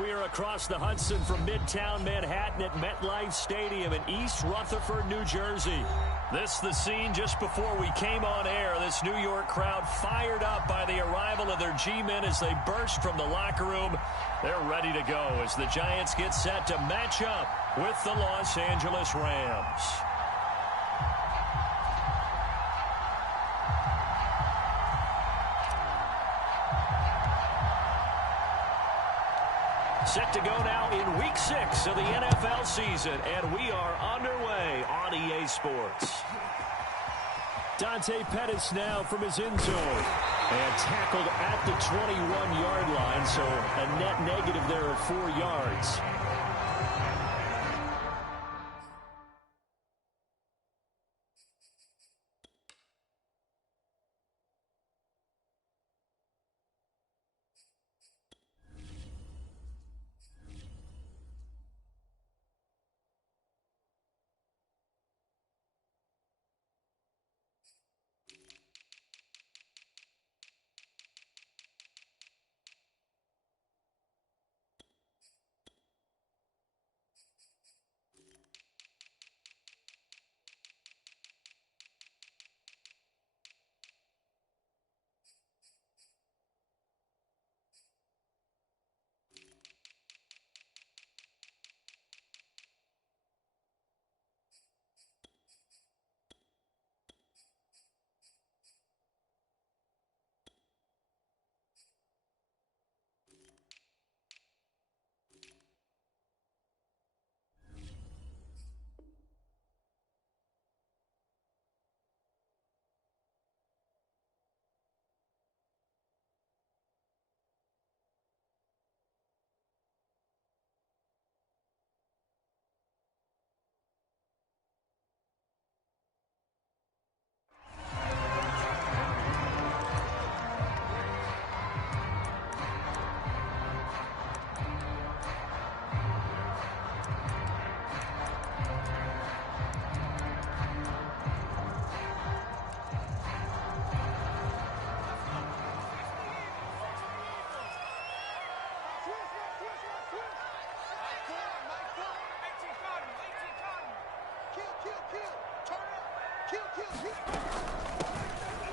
We are across the Hudson from Midtown Manhattan at MetLife Stadium in East Rutherford, New Jersey. This the scene just before we came on air. This New York crowd fired up by the arrival of their G-men as they burst from the locker room. They're ready to go as the Giants get set to match up with the Los Angeles Rams. Set to go now in Week 6 of the NFL season, and we are underway on EA Sports. Dante Pettis now from his end zone, and tackled at the 21-yard line, so a net negative there of 4 yards.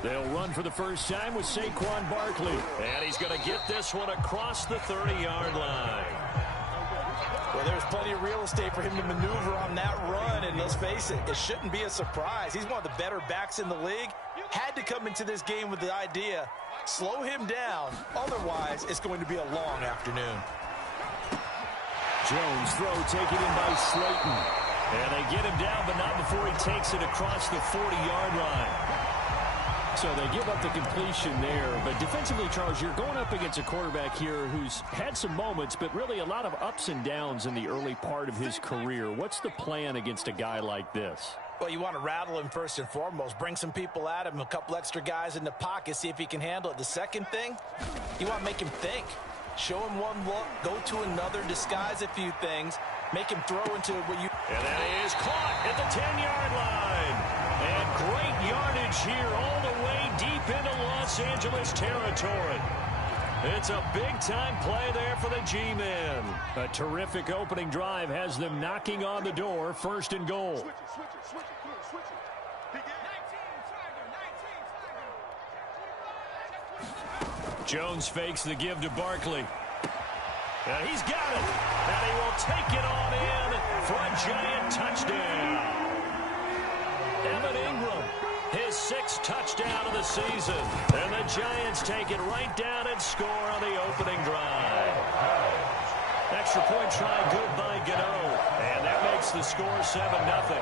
They'll run for the first time with Saquon Barkley. And he's going to get this one across the 30-yard line. Well, there's plenty of real estate for him to maneuver on that run. And let's face it, it shouldn't be a surprise. He's one of the better backs in the league. Had to come into this game with the idea, slow him down. Otherwise, it's going to be a long afternoon. Jones throw taken in by Slayton. And they get him down, but not before he takes it across the 40-yard line. So they give up the completion there. But defensively, Charles, you're going up against a quarterback here who's had some moments, but really a lot of ups and downs in the early part of his career. What's the plan against a guy like this? Well, you want to rattle him first and foremost. Bring some people at him, a couple extra guys in the pocket, see if he can handle it. The second thing, you want to make him think. Show him one look, go to another, disguise a few things, make him throw into what you... And that is caught at the 10-yard line. And great yardage here all the way deep into Los Angeles territory. It's a big-time play there for the G-men. A terrific opening drive has them knocking on the door, first and goal. Jones fakes the give to Barkley. And he's got it. And he will take it on in for a Giant touchdown. Evan Ingram, his 6th touchdown of the season. And the Giants take it right down and score on the opening drive. Extra point try good by Gano. And that makes the score 7-0.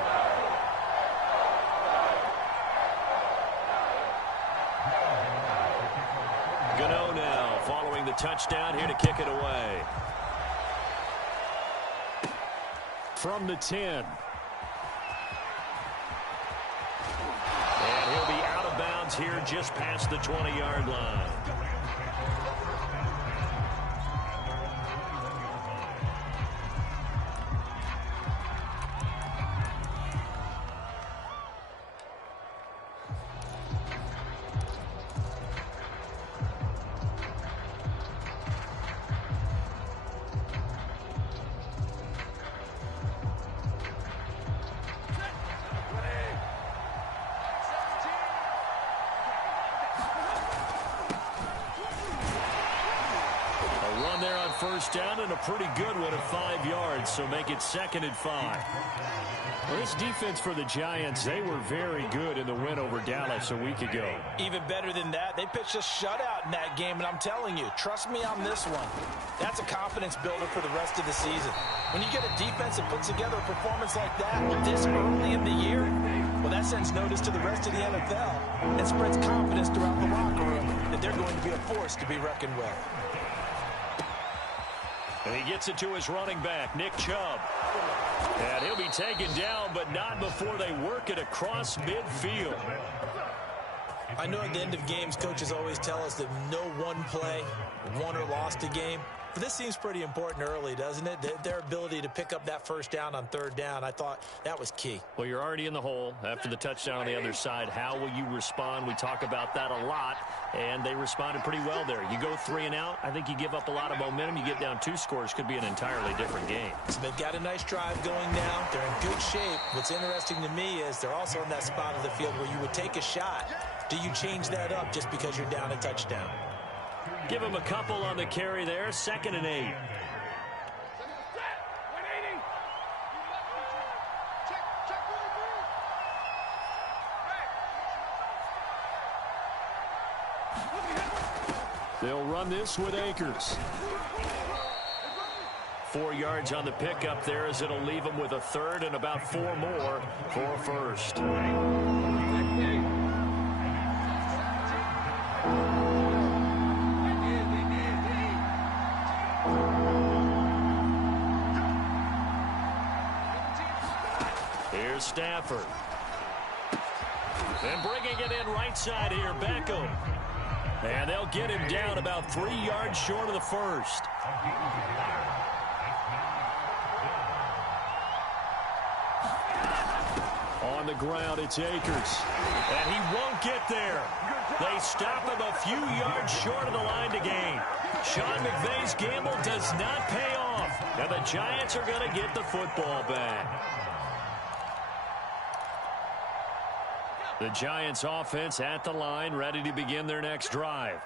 Gano now following the touchdown here to kick it away. From the 10. And he'll be out of bounds here just past the 20-yard line. first down and a pretty good one at 5 yards, so make it 2nd and 5. Well, this defense for the Giants, they were very good in the win over Dallas a week ago. Even better than that, they pitched a shutout in that game, and I'm telling you, trust me on this one. That's a confidence builder for the rest of the season. When you get a defense that puts together a performance like that this early in the year, well, that sends notice to the rest of the NFL and spreads confidence throughout the locker room that they're going to be a force to be reckoned with. And he gets it to his running back, Nick Chubb. And he'll be taken down, but not before they work it across midfield. I know at the end of games, coaches always tell us that no one play won or lost a game. But this seems pretty important early, doesn't it? Their ability to pick up that first down on 3rd down, I thought that was key. Well, you're already in the hole after the touchdown on the other side. How will you respond? We talk about that a lot, and they responded pretty well there. You go 3 and out, I think you give up a lot of momentum. You get down 2 scores, could be an entirely different game. So they've got a nice drive going now. They're in good shape. What's interesting to me is they're also in that spot of the field where you would take a shot. Do you change that up just because you're down a touchdown? Give him a couple on the carry there, 2nd and 8. They'll run this with Akers. 4 yards on the pickup there as it'll leave them with a 3rd and about 4 more for a 1st. Here's Stafford. And bringing it in right side here, Beckham. And they'll get him down about 3 yards short of the 1st. On the ground, it's Akers. And he won't get there. They stop him a few yards short of the line to gain. Sean McVay's gamble does not pay off. And the Giants are going to get the football back. The Giants offense at the line, ready to begin their next drive.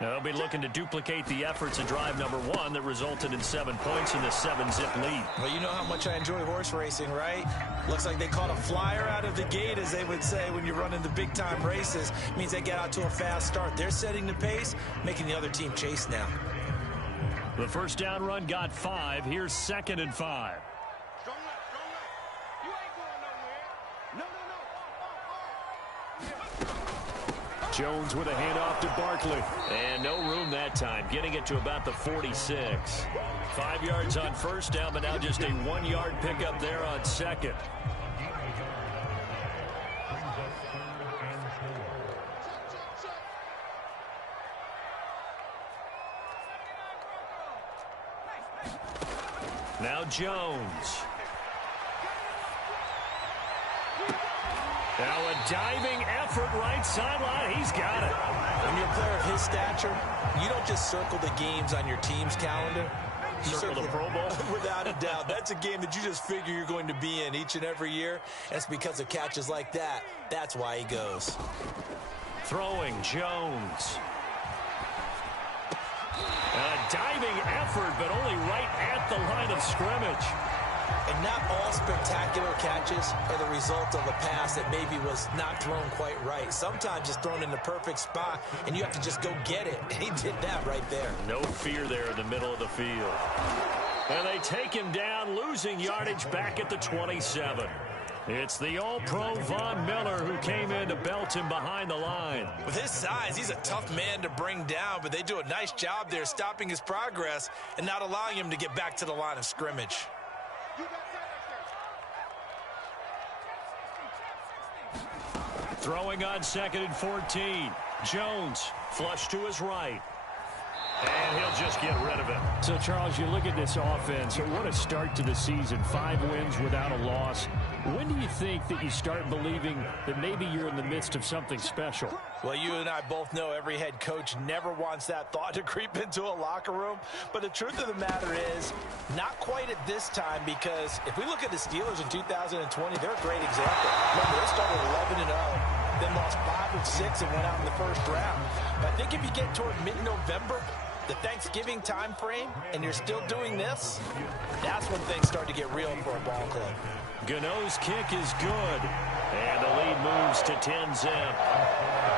Now, they'll be looking to duplicate the efforts of drive number 1 that resulted in 7 points in the 7-zip lead. Well, you know how much I enjoy horse racing, right? Looks like they caught a flyer out of the gate, as they would say when you're running the big-time races. It means they get out to a fast start. They're setting the pace, making the other team chase now. The first down run got 5. Here's 2nd and 5. Jones with a handoff to Barkley. And no room that time, getting it to about the 46. 5 yards on first down, but now just a 1-yard pickup there on 2nd. Now Jones. Now a diving effort right sideline. He's got it. When you're a player of his stature, you don't just circle the games on your team's calendar. You circle the Pro Bowl. Without a doubt. That's a game that you just figure you're going to be in each and every year. And it's because of catches like that. That's why he goes. Throwing Jones. A diving effort, but only right at the line of scrimmage. And not all spectacular catches are the result of a pass that maybe was not thrown quite right. Sometimes it's thrown in the perfect spot, and you have to just go get it. And he did that right there. No fear there in the middle of the field. And they take him down, losing yardage back at the 27. It's the All-Pro Von Miller who came in to belt him behind the line. With his size, he's a tough man to bring down, but they do a nice job there stopping his progress and not allowing him to get back to the line of scrimmage. Throwing on 2nd and 14. Jones flush to his right. And he'll just get rid of it. So, Charles, you look at this offense. What a start to the season. 5 wins without a loss. When do you think that you start believing that maybe you're in the midst of something special? Well, you and I both know every head coach never wants that thought to creep into a locker room. But the truth of the matter is, not quite at this time, because if we look at the Steelers in 2020, they're a great example. Remember, they started 11-0, then lost 5 of 6 and went out in the first round. But I think if you get toward mid-November, the Thanksgiving time frame and you're still doing this, that's when things start to get real for a ball club. Gano's kick is good. And the lead moves to 10-zip.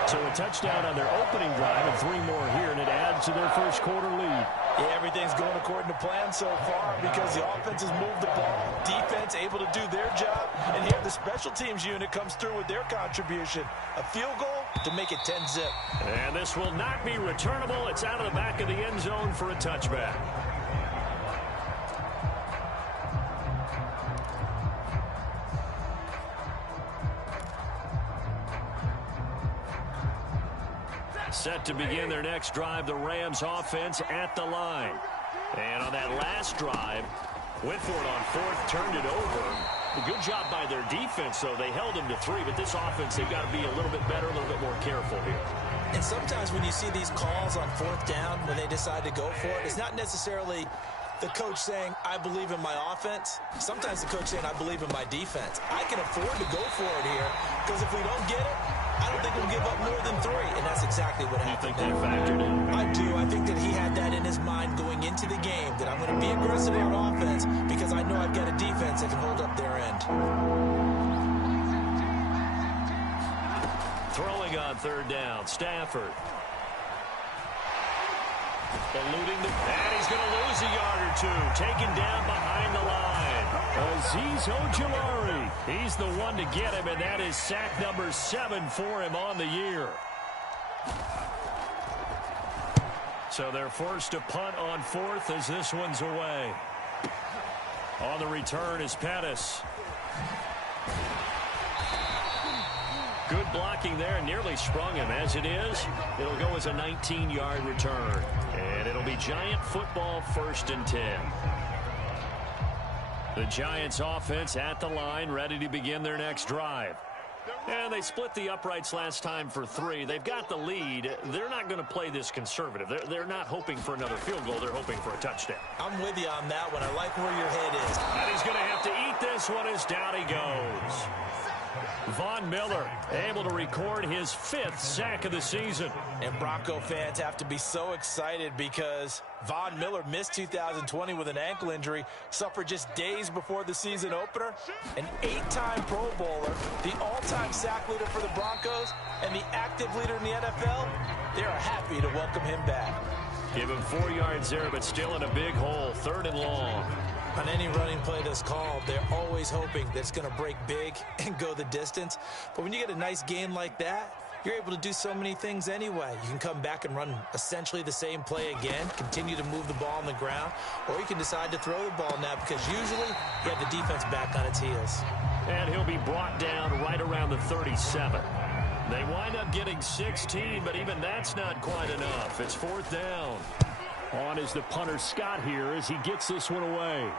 So a touchdown on their opening drive and 3 more here, and it adds to their first quarter lead. Yeah, everything's going according to plan so far because the offense has moved the ball, defense able to do their job, and here the special teams unit comes through with their contribution. A field goal to make it 10-zip. And this will not be returnable. It's out of the back of the end zone for a touchback. Set to begin their next drive, the Rams offense at the line. And on that last drive, went for it on 4th, turned it over. A good job by their defense, though. They held them to 3, but this offense, they've got to be a little bit better, a little bit more careful here. And sometimes when you see these calls on 4th down, when they decide to go for it, it's not necessarily the coach saying, I believe in my offense. Sometimes the coach saying, I believe in my defense. I can afford to go for it here because if we don't get it, I don't think we'll give up more than 3, and that's exactly what happened. You think they factored in? I do. I think that he had that in his mind going into the game, that I'm going to be aggressive on offense because I know I've got a defense that can hold up their end. Throwing on 3rd down, Stafford. Eluding the... And he's going to lose a yard or 2. Taken down behind the line. Azeez Ojulari. He's the one to get him, and that is sack number 7 for him on the year. So they're forced to punt on 4th as this one's away. On the return is Pettis. Good blocking there, nearly sprung him. As it is, it'll go as a 19-yard return. And it'll be Giant football, 1st and 10. The Giants offense at the line, ready to begin their next drive. And they split the uprights last time for 3. They've got the lead. They're not going to play this conservative. They're not hoping for another field goal. They're hoping for a touchdown. I'm with you on that one. I like where your head is. And he's going to have to eat this one as down he goes. Von Miller able to record his 5th sack of the season. And Bronco fans have to be so excited because Von Miller missed 2020 with an ankle injury, suffered just days before the season opener. An 8-time Pro Bowler, the all-time sack leader for the Broncos, and the active leader in the NFL. They are happy to welcome him back. Give him 4 yards there, but still in a big hole, 3rd and long. On any running play that's called, they're always hoping that it's going to break big and go the distance. But when you get a nice gain like that, you're able to do so many things anyway. You can come back and run essentially the same play again, continue to move the ball on the ground, or you can decide to throw the ball now because usually you have the defense back on its heels. And he'll be brought down right around the 37. They wind up getting 16, but even that's not quite enough. It's 4th down. On is the punter Scott here as he gets this one away.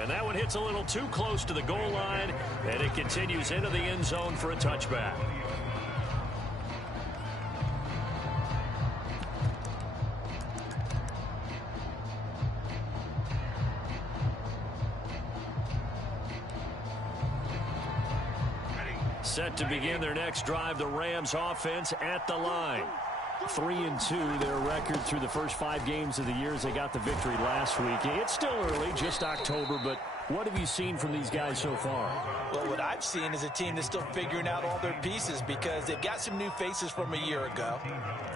And that one hits a little too close to the goal line, and it continues into the end zone for a touchback. Set to begin their next drive, the Rams offense at the line. 3-2, their record through the first 5 games of the year as they got the victory last week. It's still early, just October, but what have you seen from these guys so far? Well, what I've seen is a team that's still figuring out all their pieces because they've got some new faces from a year ago,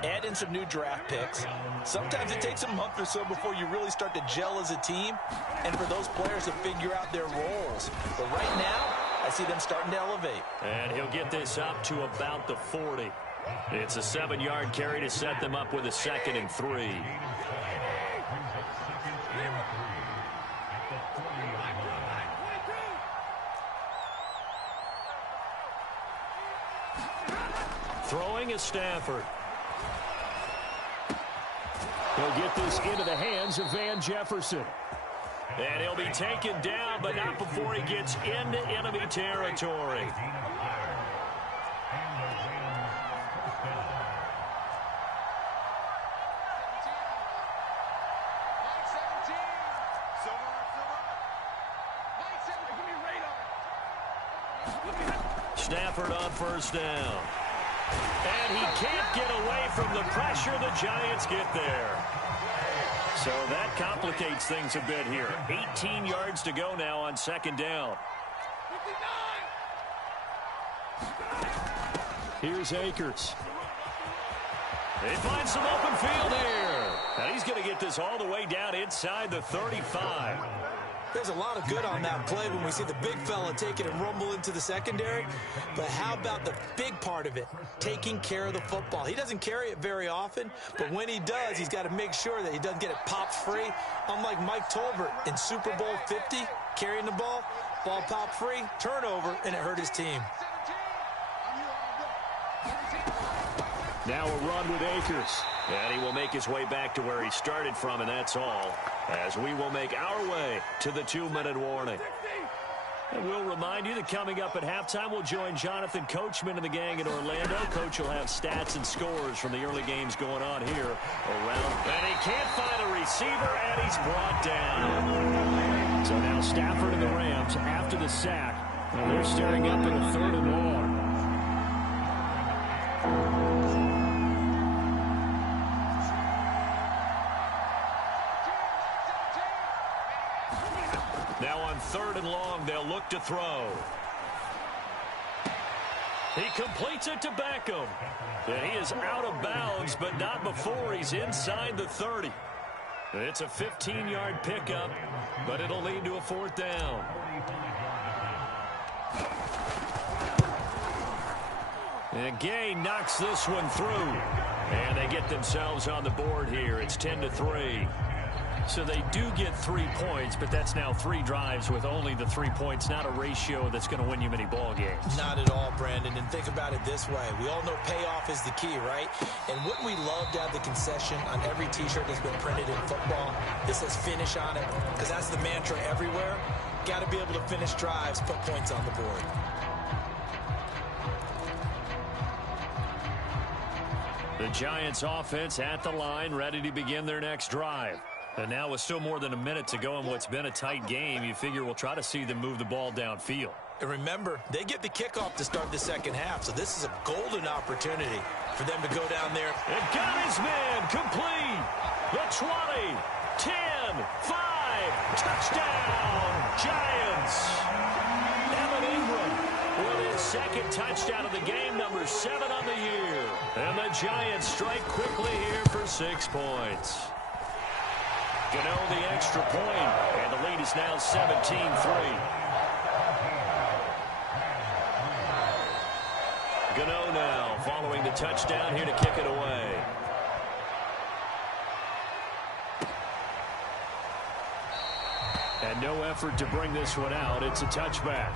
add in some new draft picks. Sometimes it takes a month or so before you really start to gel as a team and for those players to figure out their roles. But right now, I see them starting to elevate. And he'll get this up to about the 40. It's a 7-yard carry to set them up with a 2nd and 3. Throwing is Stafford. He'll get this into the hands of Van Jefferson. And he'll be taken down, but not before he gets into enemy territory. Stafford on 1st down. And he can't get away from the pressure. The Giants get there. So that complicates things a bit here. 18 yards to go now on second down. Here's Akers. They find some open field here. And he's going to get this all the way down inside the 35. There's a lot of good on that play when we see the big fella take it and rumble into the secondary. But how about the big part of it, taking care of the football? He doesn't carry it very often, but when he does, he's got to make sure that he doesn't get it popped free. Unlike Mike Tolbert in Super Bowl 50, carrying the ball popped free, turnover, and it hurt his team. Now a run with Akers. And he will make his way back to where he started from, and that's all. As we will make our way to the 2-minute warning. And we'll remind you that coming up at halftime, we'll join Jonathan Coachman and the gang in Orlando. Coach will have stats and scores from the early games going on here around. And he can't find a receiver, and he's brought down. So now Stafford and the Rams after the sack. And they're staring up at a 3rd and long. Now on 3rd and long, they'll look to throw. He completes it to Beckham. And he is out of bounds, but not before he's inside the 30. It's a 15-yard pickup, but it'll lead to a 4th down. And Gay knocks this one through. And they get themselves on the board here. It's 10-3. So they do get 3 points, but that's now 3 drives with only the 3 points, not a ratio that's going to win you many ball games. Not at all, Brandon. And think about it this way. We all know payoff is the key, right? And wouldn't we love to have the concession on every T-shirt that's been printed in football that says finish on it? Because that's the mantra everywhere. Got to be able to finish drives, put points on the board. The Giants offense at the line, ready to begin their next drive. And now with still more than a minute to go in what's been a tight game, you figure we'll try to see them move the ball downfield. And remember, they get the kickoff to start the second half, so this is a golden opportunity for them to go down there. And got his man complete. The 20, 10, 5, touchdown, Giants. Evan Ingram with his 2nd touchdown of the game, number 7 on the year. And the Giants strike quickly here for 6 points. Gano the extra point, and the lead is now 17-3. Gano now following the touchdown here to kick it away. And no effort to bring this one out. It's a touchback.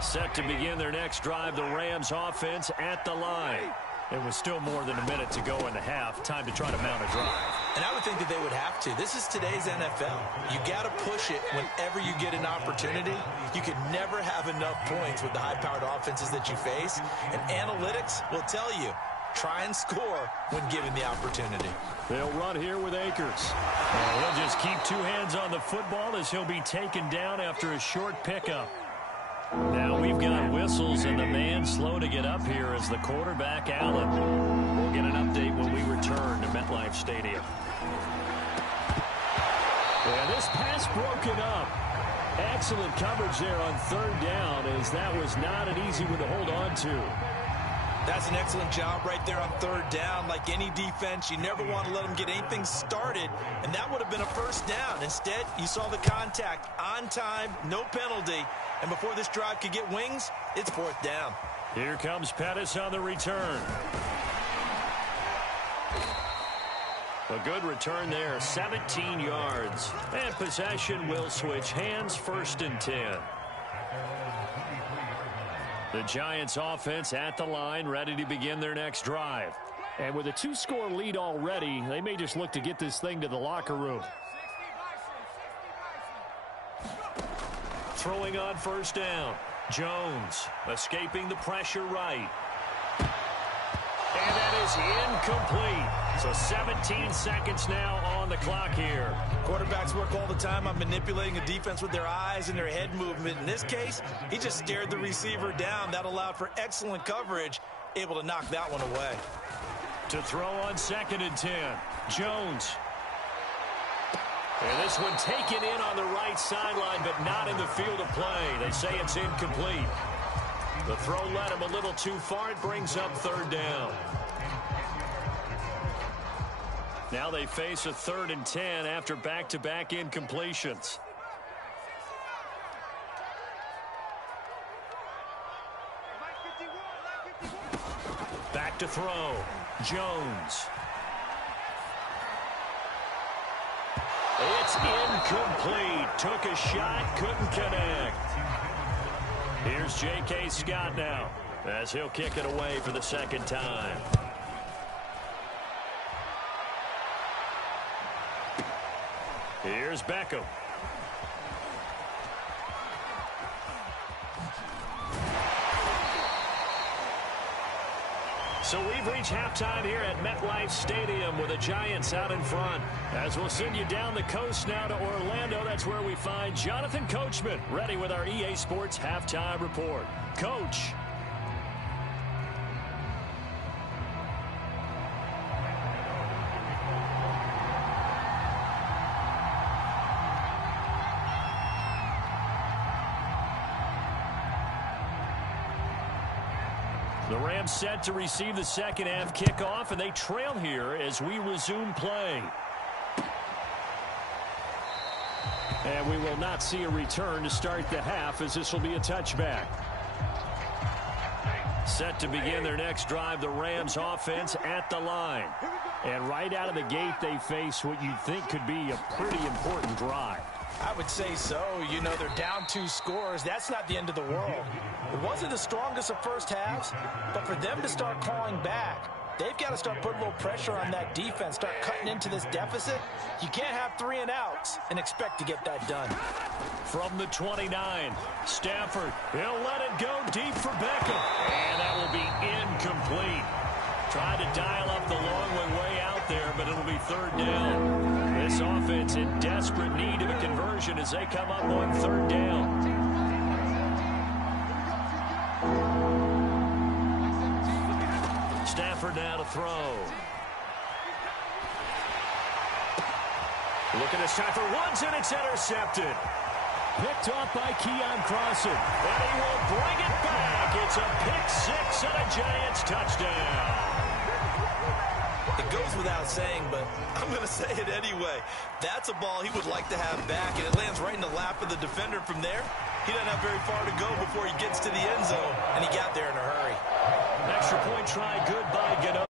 Set to begin their next drive, the Rams offense at the line. And with still more than a minute to go in the half, time to try to mount a drive. And I would think that they would have to. This is today's NFL. You got to push it whenever you get an opportunity. You can never have enough points with the high-powered offenses that you face. And analytics will tell you, try and score when given the opportunity. They'll run here with Akers. And he'll just keep 2 hands on the football as he'll be taken down after a short pickup. Now we've got whistles, and the man slow to get up here is the quarterback, Allen. We'll get an update when we return to MetLife Stadium. And this pass broken up. Excellent coverage there on 3rd down, as that was not an easy one to hold on to. That's an excellent job right there on 3rd down. Like any defense, you never want to let them get anything started, and that would have been a 1st down. Instead, you saw the contact on time, no penalty, and before this drive could get wings, it's 4th down. Here comes Pettis on the return. A good return there, 17 yards. And possession will switch hands, 1st and 10. The Giants offense at the line, ready to begin their next drive. And with a 2-score lead already, they may just look to get this thing to the locker room. Throwing on 1st down. Jones escaping the pressure right. And that is is incomplete. So 17 seconds now on the clock here. Quarterbacks work all the time on manipulating a defense with their eyes and their head movement. In this case, he just stared the receiver down. That allowed for excellent coverage, able to knock that one away. To throw on 2nd and 10, Jones. And this one taken in on the right sideline, but not in the field of play. They say it's incomplete. The throw led him a little too far. It brings up 3rd down. Now they face a 3rd and 10 after back-to-back incompletions. Back to throw. Jones. It's incomplete. Took a shot, couldn't connect. Here's J.K. Scott now as he'll kick it away for the 2nd time. Here's Beckham. So we've reached halftime here at MetLife Stadium with the Giants out in front. As we'll send you down the coast now to Orlando, that's where we find Jonathan Coachman ready with our EA Sports Halftime Report. Coach. The Rams set to receive the second half kickoff, and they trail here as we resume play. And we will not see a return to start the half, as this will be a touchback. Set to begin their next drive, the Rams offense at the line. And right out of the gate, they face what you'd think could be a pretty important drive. I would say so. You know, they're down 2 scores. That's not the end of the world. It wasn't the strongest of first halves, but for them to start clawing back, they've got to start putting a little pressure on that defense, start cutting into this deficit. You can't have 3 and outs and expect to get that done. From the 29, Stafford, he'll let it go deep for Beckham. And that will be incomplete. Tried to dial up the long one way out there, but it'll be 3rd down. This offense in desperate need of a conversion as they come up on 3rd down. Stafford now to throw. Look at this time for Woods, and it's intercepted. Picked off by Keon Crossan. And he will bring it back. It's a pick-6 and a Giants touchdown. It goes without saying, but I'm going to say it anyway. That's a ball he would like to have back, and it lands right in the lap of the defender from there. He doesn't have very far to go before he gets to the end zone, and he got there in a hurry. Extra point try, good by Gano.